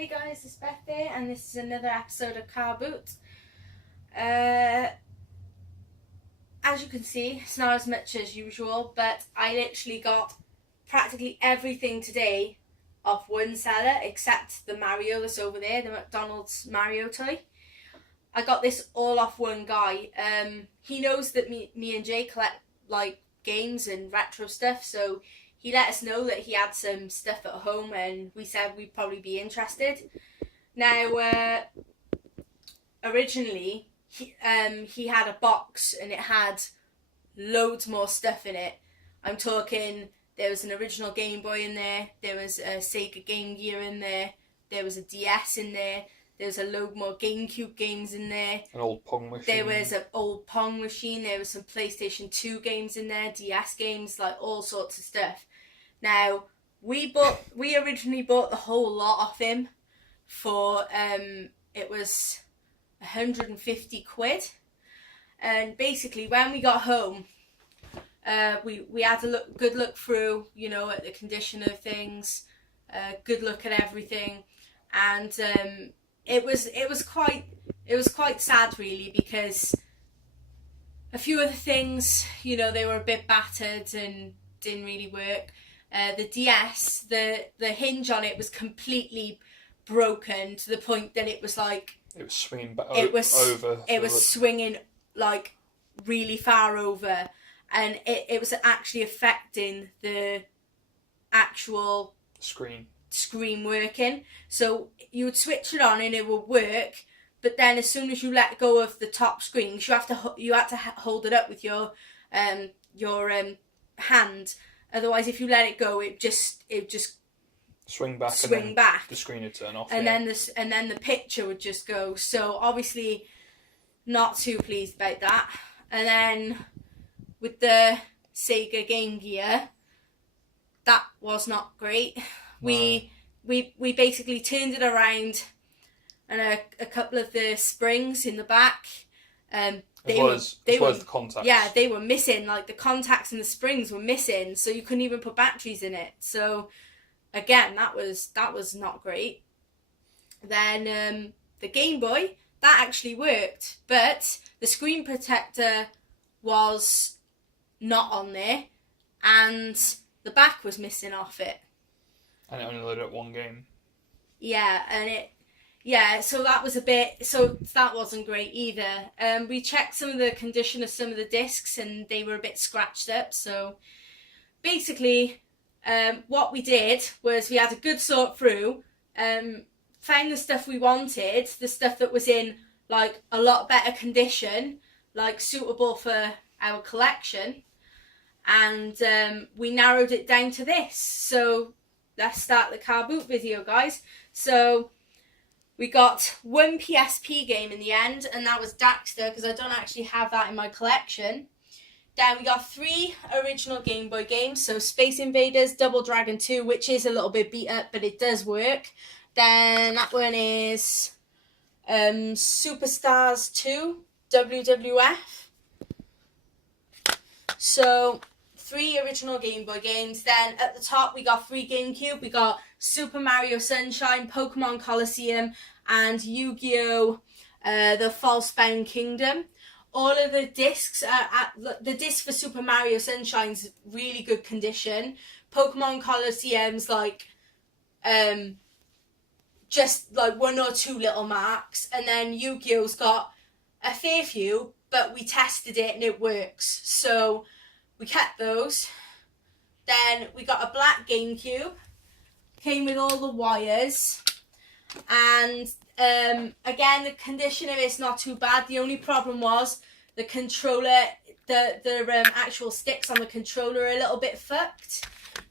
Hey guys, it's Beth here, and this is another episode of Carboot. As you can see, it's not as much as usual, but I literally got practically everything today off one seller except the Mario that's over there, the McDonald's Mario toy. I got this all off one guy. He knows that me and Jay collect like games and retro stuff, so he let us know that he had some stuff at home and we said we'd probably be interested. Now, originally, he had a box and it had loads more stuff in it. I'm talking, there was an original Game Boy in there, there was a Sega Game Gear in there, there was a DS in there, there was a load more Gamecube games in there. An old Pong machine. There was an old Pong machine, there was some PlayStation 2 games in there, DS games, like all sorts of stuff. Now, we originally bought the whole lot off him for, it was 150 quid. And basically, when we got home, we had a good look through, you know, at the condition of things, good look at everything. And it was quite sad, really, because a few of the things, you know, they were a bit battered and didn't really work. The DS, the hinge on it was completely broken to the point that it was like... It was swinging back over. It was the... swinging like really far over, and it was actually affecting the actual screen working. So you would switch it on and it would work, but then as soon as you let go of the top screen, you had to hold it up with your hand. Otherwise, if you let it go, it just swing back. The screen would turn off. And then the picture would just go. So obviously, not too pleased about that. And then with the Sega Game Gear, that was not great. No. We basically turned it around, and a couple of the springs in the back. As well as the contacts. Yeah, they were missing. Like the contacts and the springs were missing, so you couldn't even put batteries in it. So again, that was not great. Then the Game Boy, that actually worked, but the screen protector was not on there, and the back was missing off it. And it only loaded up one game. Yeah, so that was that wasn't great either. We checked some of the condition of some of the discs and they were a bit scratched up. So basically, what we did was we had a good sort through, found the stuff we wanted, the stuff that was in like a lot better condition, like suitable for our collection, and we narrowed it down to this. So let's start the Carboot video, guys. So we got one PSP game in the end, and that was Daxter, because I don't actually have that in my collection. Then we got 3 original Game Boy games, so Space Invaders, Double Dragon 2, which is a little bit beat up, but it does work. Then that one is Superstars 2, WWF. So 3 original Game Boy games. Then at the top we got 3 Gamecube. We got Super Mario Sunshine, Pokemon Colosseum, and Yu-Gi-Oh! The False-Bound Kingdom. All of the discs the disc for Super Mario Sunshine's really good condition. Pokemon Colosseum's like just like 1 or 2 little marks, and then Yu-Gi-Oh's got a fair few, but we tested it and it works, so we kept those. Then we got a black Gamecube, came with all the wires, and again, the condition of it's not too bad. The only problem was the controller, the actual sticks on the controller are a little bit fucked.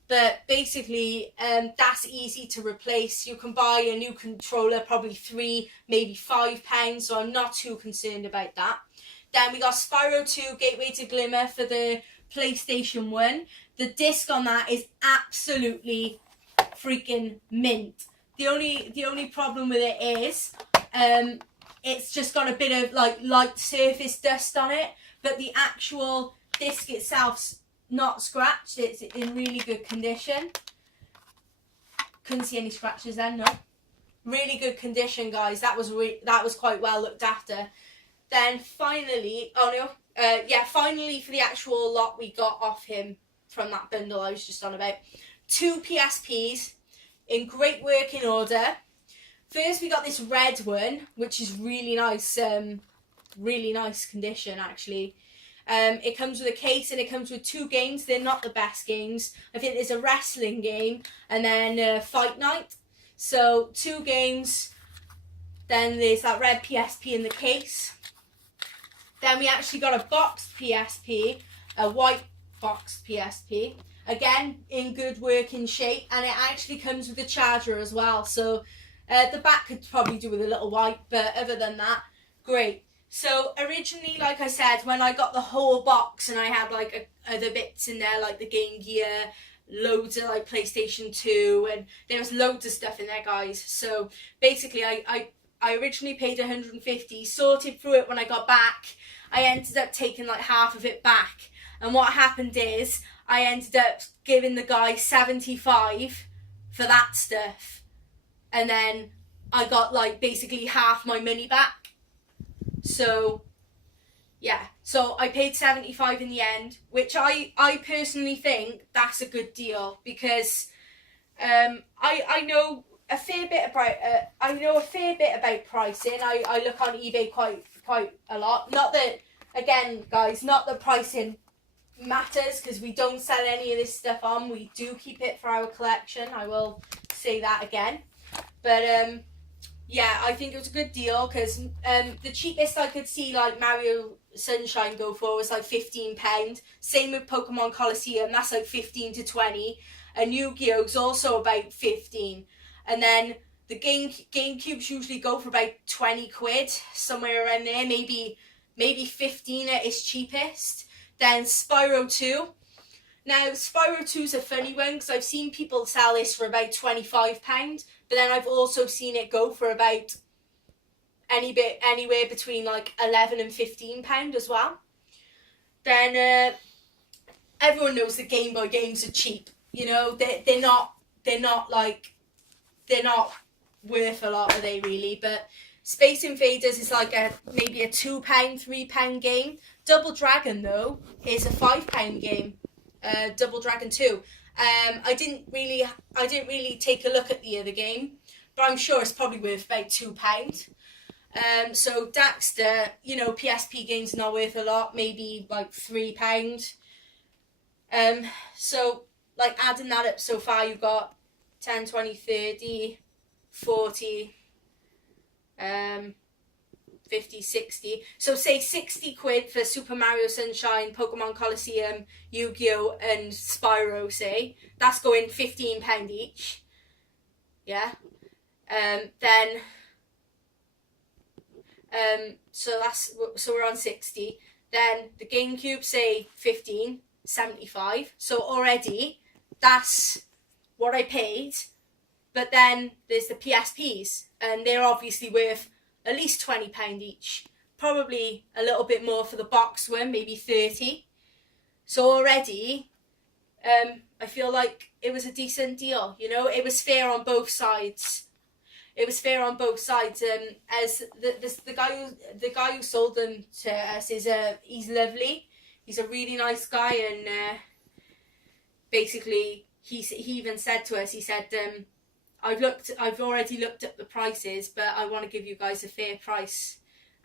But basically, that's easy to replace. You can buy a new controller, probably £3, maybe £5, so I'm not too concerned about that. Then we got Spyro 2 Gateway to Glimmer for the PlayStation 1. The disc on that is absolutely freaking mint. The only problem with it is it's just got a bit of like light surface dust on it, but the actual disc itself's not scratched. It's in really good condition. Couldn't see any scratches then, no. really good condition, guys. That was quite well looked after. Then finally, finally for the actual lot we got off him from that bundle I was just on about, 2 PSPs in great working order. First we got this red one, which is really nice condition actually. It comes with a case and it comes with 2 games. They're not the best games. I think there's a wrestling game and then Fight Night. So 2 games. Then there's that red PSP in the case. Then we actually got a boxed PSP, a white boxed PSP. Again, in good working shape, and it actually comes with a charger as well. So the back could probably do with a little wipe, but other than that, great. So originally, like I said, when I got the whole box and I had like other bits in there, like the Game Gear, loads of like PlayStation 2, and there was loads of stuff in there, guys. So basically, I originally paid 150, sorted through it when I got back. I ended up taking like half of it back. And what happened is I ended up giving the guy 75 for that stuff. And then I got like basically half my money back. So yeah, so I paid 75 in the end, which I personally think that's a good deal, because I know a fair bit about pricing. I look on eBay quite a lot. Not that, again, guys, not that pricing matters, because we don't sell any of this stuff on. We do keep it for our collection. I will say that again. But yeah, I think it was a good deal, because the cheapest I could see like Mario Sunshine go for was like £15. Same with Pokemon Coliseum, that's like 15 to 20. And Yu-Gi-Oh's also about 15. And then the Gamecubes usually go for about 20 quid, somewhere around there, maybe 15 at its cheapest. Then Spyro 2. Now, Spyro 2 is a funny one, because I've seen people sell this for about £25, but then I've also seen it go for about anywhere between like £11 and £15 as well. Then everyone knows that Game Boy games are cheap. You know, they're not worth a lot, are they really? But Space Invaders is like maybe a £2, £3 game. Double Dragon though is a £5 game. Double Dragon 2. I didn't really take a look at the other game, but I'm sure it's probably worth about £2. So Daxter, you know, PSP games are not worth a lot, maybe like £3. So like adding that up so far, you've got 10, 20, 30, 40, 50, 60. So say 60 quid for Super Mario Sunshine, Pokemon Coliseum, Yu-Gi-Oh and Spyro, say. That's going £15 each. Yeah. So we're on 60. Then the Gamecube, say 15, 75. So already that's what I paid. But then there's the PSPs, and they're obviously worth at least £20 each. Probably a little bit more for the box one, maybe 30. So already, I feel like it was a decent deal. You know, it was fair on both sides. As the guy who sold them to us he's lovely. He's a really nice guy, and basically he even said to us, he said, I've already looked up the prices, but I want to give you guys a fair price.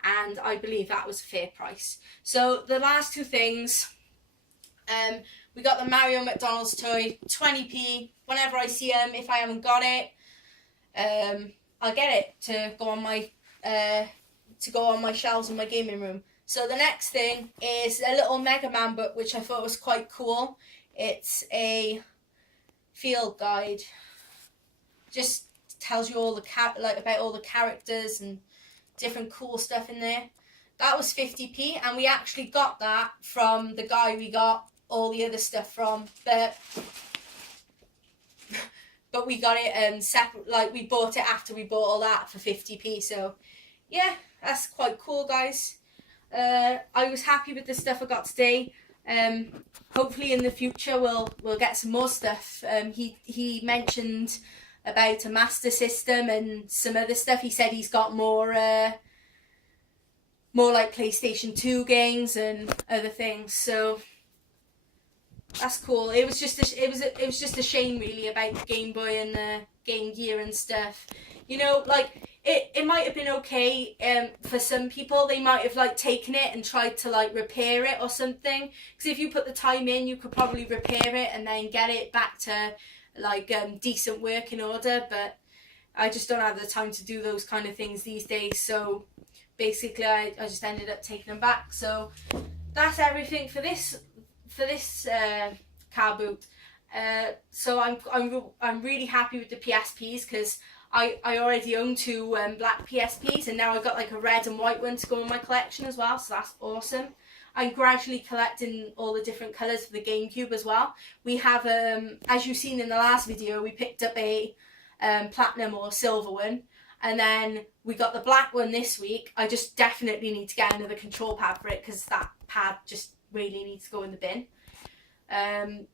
And I believe that was a fair price. So the last 2 things, we got the Mario McDonald's toy, 20p. Whenever I see them, if I haven't got it, I'll get it to go on my shelves in my gaming room. So the next thing is a little Mega Man book, which I thought was quite cool. It's a field guide. Just tells you all about all the characters and different cool stuff in there. That was 50p, and we actually got that from the guy we got all the other stuff from. But we got it separate. Like, we bought it after we bought all that for 50p. So yeah, that's quite cool, guys. I was happy with the stuff I got today. Hopefully in the future we'll get some more stuff. He mentioned about a Master System and some other stuff. He said he's got more like PlayStation 2 games and other things. So that's cool. It was just a shame really about the Game Boy and the Game Gear and stuff. You know, like it might have been okay for some people. They might have like taken it and tried to like repair it or something. Because if you put the time in, you could probably repair it and then get it back to like decent working order. But I just don't have the time to do those kind of things these days. So basically, I just ended up taking them back. So that's everything for this car boot. So I'm really happy with the PSPs because I already own 2 black PSPs, and now I've got like a red and white one to go in my collection as well, so that's awesome. I'm gradually collecting all the different colours for the Gamecube as well. We have, as you've seen in the last video, we picked up a platinum or silver one, and then we got the black one this week. I just definitely need to get another control pad for it because that pad just really needs to go in the bin.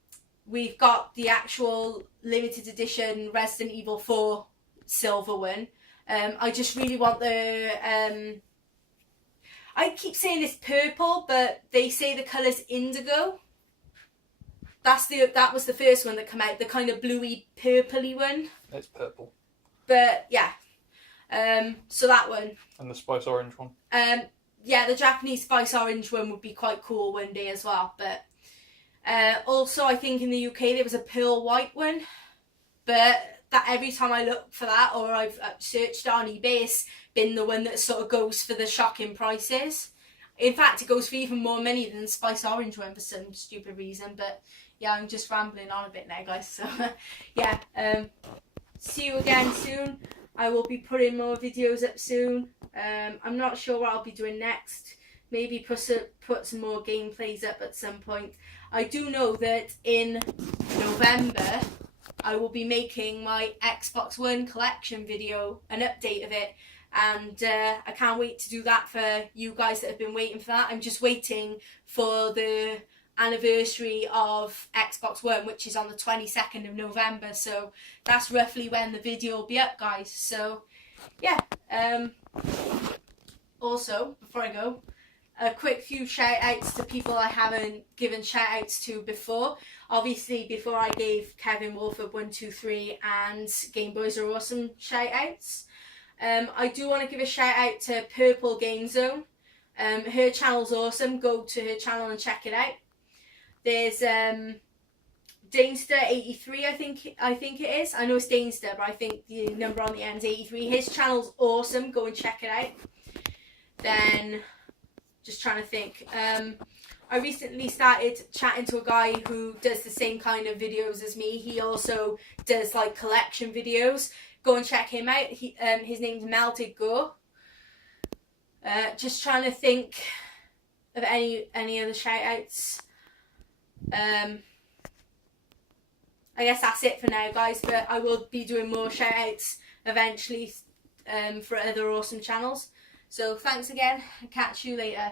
We've got the actual limited edition Resident Evil 4 silver one. I just really want the I keep saying it's purple, but they say the colour's indigo. That was the first one that came out, the kind of bluey purpley one. It's purple. But yeah. So that one. And the spice orange one. Yeah, the Japanese spice orange one would be quite cool one day as well. But also I think in the UK there was a pearl white one. But that every time I look for that, or I've searched on eBay, it's been the one that sort of goes for the shocking prices. In fact, it goes for even more money than the spice orange one for some stupid reason. But yeah, I'm just rambling on a bit now, guys. So yeah, see you again soon. I will be putting more videos up soon. I'm not sure what I'll be doing next. Maybe put some more gameplays up at some point. I do know that in November I will be making my Xbox One collection video, an update of it, and I can't wait to do that for you guys that have been waiting for that. I'm just waiting for the anniversary of Xbox One, which is on the 22nd of November, so that's roughly when the video will be up, guys. So yeah, also before I go, a quick few shout outs to people I haven't given shout outs to before. Obviously, before I gave Kevin Wolford 123 and Game Boys Are Awesome shout outs. I do want to give a shout out to Purple Game Zone. Her channel's awesome. Go to her channel and check it out. There's Danester83, I think it is. I know it's Danester, but I think the number on the end is 83. His channel's awesome. Go and check it out. Then, just trying to think. I recently started chatting to a guy who does the same kind of videos as me. He also does like collection videos. Go and check him out. His name's Melted Go. Just trying to think of any other shout outs. I guess that's it for now, guys, but I will be doing more shout outs eventually for other awesome channels. So thanks again, catch you later.